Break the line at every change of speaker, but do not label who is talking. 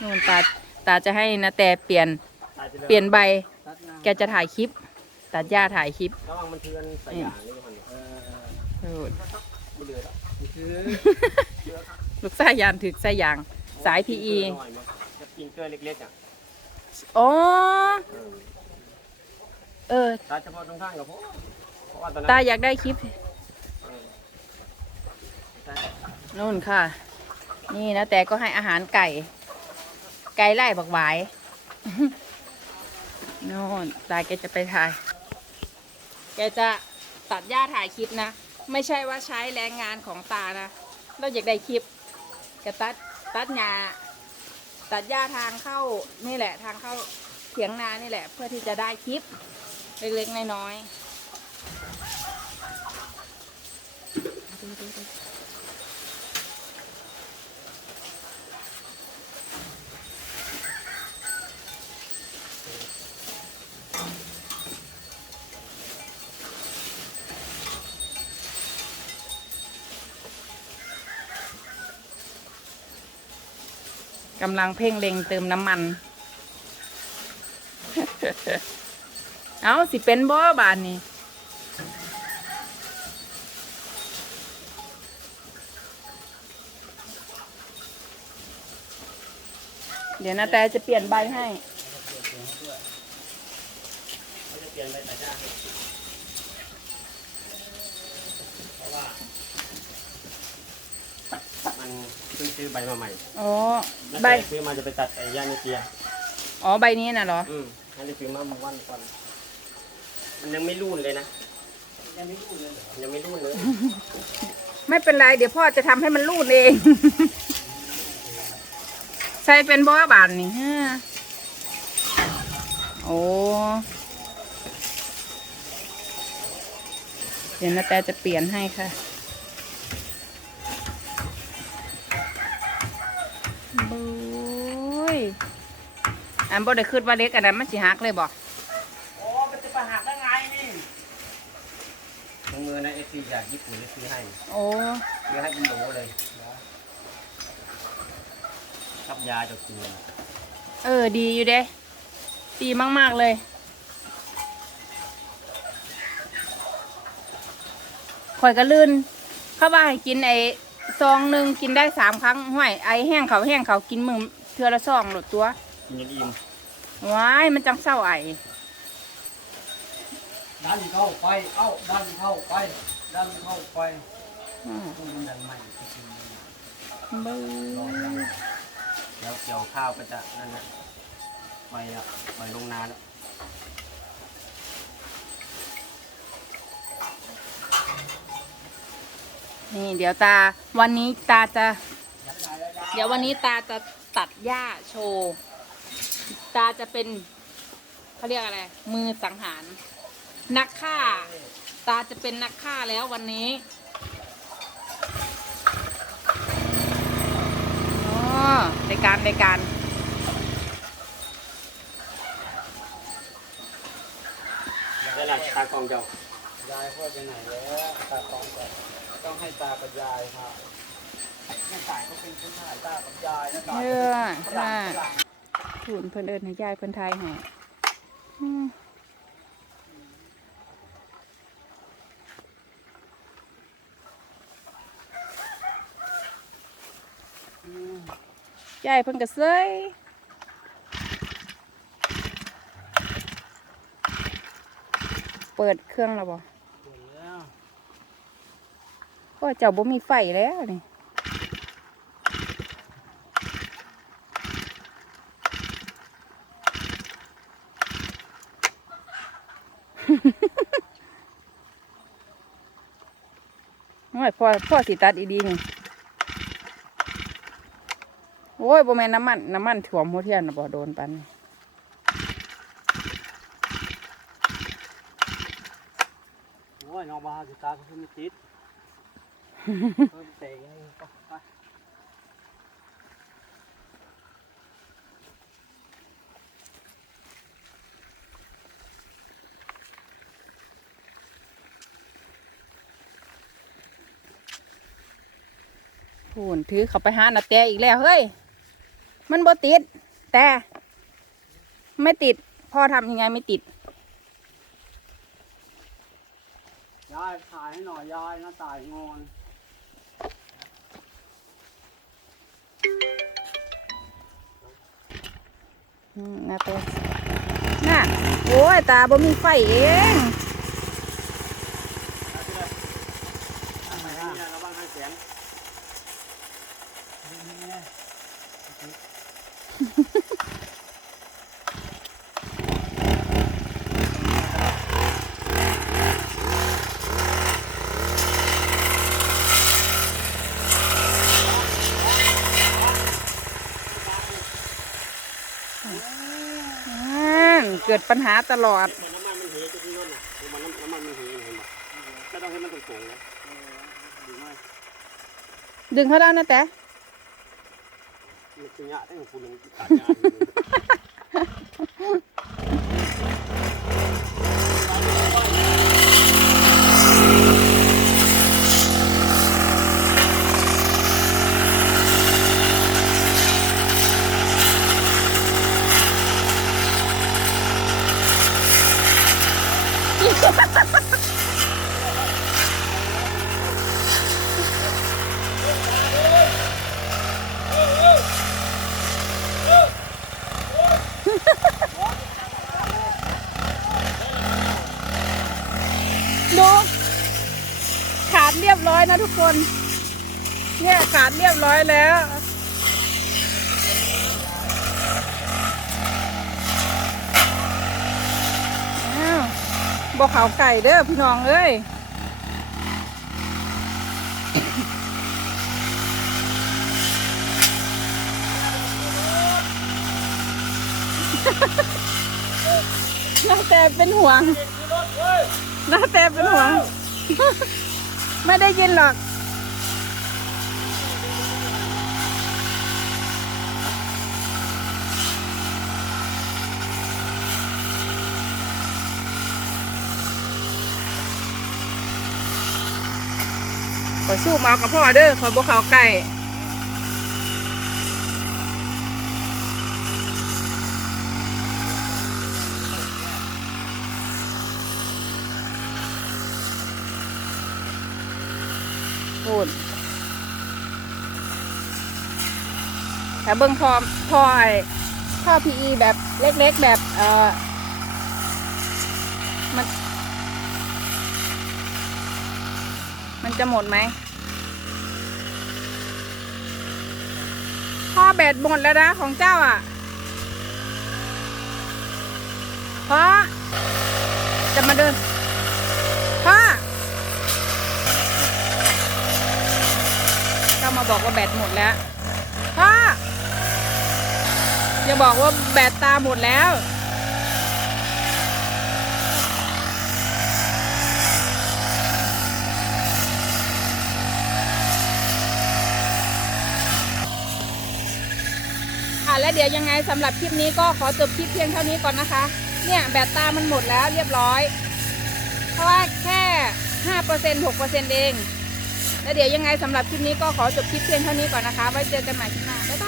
นู่นตาตาจะให้นะแต่เปลี่ยนเปลี่ยนใบ
ตัดงาน
แกจะถ่ายคลิป ตัดหญ้าถ่ายคลิป
ระวังมันเทือนใส่ยางนี่มัน
เออ
โอ้
ไม่เลือดอะ
คือ
ลูกสายยานถึกสายยาง สาย PE
หน่อยมั้งจะกินเกลือเล็กๆอะ
อ๋อ
เออ
เออ
ตาเฉพาะตรงข้างกับพ่อเพราะว่าตอน
ตา
นั้น
อยากได้คลิป
เออใช่
นู่นค่ะ นี่นะแต่ก็ให้อาหารไก่ ไก่ไล่บักหวายนู่นตาแกจะไปถ่าย แกจะตัดหญ้าถ่ายคลิปนะ ไม่ใช่ว่าใช้แรงงานของตานะเราอยากได้คลิปแกตัดตัดหญ้าตัดหญ้าทางเข้านี่แหละ ทางเข้าเถียงนานี่แหละ เพื่อที่จะได้คลิป เล็กๆน้อยๆ กำลังเพ่งเล็งเติมน้ำมัน เอาสิเป็นบ่บานนี่เดี๋ยวนะแต่จะเปลี่ยนใบให้
เขาจะเปลี่ยนไปแต่ยางให้เพราะว่ามันเพิ่งซื้อใบมาใหม่
อ๋อ
แล้ว
ใบ
แต่ซื้อมาจะไปตัดไอ้ย่างในเกียร์
อ๋อใบนี้น่ะเหรอ
อืมให้ได้ซื้อมาวันก่อนมันยังไม่รุ่นเลยนะ
ยังไม่รู้เลยเหรอ
ยังไม่รุ่นเลย
ไม่เป็นไรเดี๋ยวพ่อจะทำให้มันรูดเอง ใส่เป็นบ่บานนี่ฮะโอ้เดี๋ยวนาแต่จะเปลี่ยนให้ค่ะ บุ้ยอันบ่ได้ขึ้นว่าเล็กอันนั้นมันสิหักเลยบอก
โอ้มันจะประหักได้ไงนี่
ทางมือนะเอฟซีจากญี่ปุ่นได้ซื้อให้
โอ้
ซื้อให้อินโดเลยรับยาจากจีน
เออ ดีอยู่เด้ ดีมากๆเลยข่อยก็ลื่น เขาว่าให้กินไอ้ ซองหนึ่งกินได้สามครั้งห้วยไอแห้งเขาแห้งเขากินมือเทือละซองหลดตัว
กินยันอิ่ม
ว้ายมันจังเศร้าไอ
ดันเข้าไปเอ้าดันเข้าไปดันเข้าไป
อืม
ตู้มันดันใหม่จริง
เบ้
ๆลอง
อ
ดัน
แล้วเกี่ยวข้าวก็จะนั่นนะไปอะไปลงนาแล้ว
นี่เดี๋ยวตาวันนี้ตาจะ เดี๋ยววันนี้ตาจะตัดหญ้าโชว์ตาจะเป็นเขาเรียกอะไร มือสังหาร นักฆ่า ตาจะเป็นนักฆ่าแล้ววันนี้อ๋อในการในการ
ได้ละตากองเจ้ายา
ยพ่อไปไหนแล้วตาต้องก่อน ต้องให้ตากับยายค่ะแม่ตายก็เป็นคนถ่ายตากับยายนะตา
เชื่อ
ฝรั่
ค่ะ
งฝรั่ง
ถุนเพิ่นเอิญให้ยายเพิ่นไทยให้อืมยายเพิ่นก็เซยเปิดเครื่องแล้วบ่
เห็นแล้ว
ก็เจ้าบ่มีไฟแล้วนี่โอ้ยพ่อพ่อสิตัดอีดีนี่โอ้ยบ่แม่นน้ำมัน น้ำมันถ่วมหัวเทียนน่ะบ่โดนปันนี่
โอ้ยน้องบาสิตาก็คือไม่ติดเพู
นถือเขาไปหานาแตอีกแล้ว เฮ้ย มันบ่ติด แต่ ไม่ติด พ่อทำยังไงไม่ติด
ยายถ่ายให้หน่อยยายหน้าตายงอน
น่าตัวน่ะโอ้ยตาบ่มีไฟเอง
ทำไม
นี่
อะ
นะระวังให้ เสียง
อ่าเกิดปัญหาตลอด
มันน้ำมันมันเหยจุดนี้นั่นน่ะมันน้ำน้ำมันมันเหยเห็นไหมก็ต้องให้มันตรงๆนะดีไหม
ดึงเขาแล้วนะแต่
มันจะยะได้ของคุณนึงตัดยะ
ดูขาดเรียบร้อยนะทุกคน เนี่ยขาดเรียบร้อยแล้ว อ้าว บอกเขาไก่เด้อพี่น้องเอ้ยน่าแต่เป็นห่วงน่าแต่เป็นห่วง ไม่ได้ยินหรอก ขอสู้มากับพ่อเด้อขอบอกเขาไก่พูดแต่เบิ้งพอพอไอ้ท่อพีแบบเล็กๆแบบ เอ่อมัน มันจะหมดไหมพ่อแบตหมดแล้วนะของเจ้าอะพ่อจะมาเดินพ่อเจ้ามาบอกว่าแบตหมดแล้วพ่ออย่าบอกว่าแบตตาหมดแล้ว และเดี๋ยวยังไงสำหรับคลิปนี้ก็ขอจบคลิปเพียงเท่านี้ก่อนนะคะ เนี่ยแบตตามันหมดแล้วเรียบร้อย เพราะว่าแค่ห้าเปอร์เซ็นต์หกเปอร์เซ็นต์เอง และเดี๋ยวยังไงสำหรับคลิปนี้ก็ขอจบคลิปเพียงเท่านี้ก่อนนะคะ ไว้เจอกันใหม่คลิปหน้าบ๊ายบาย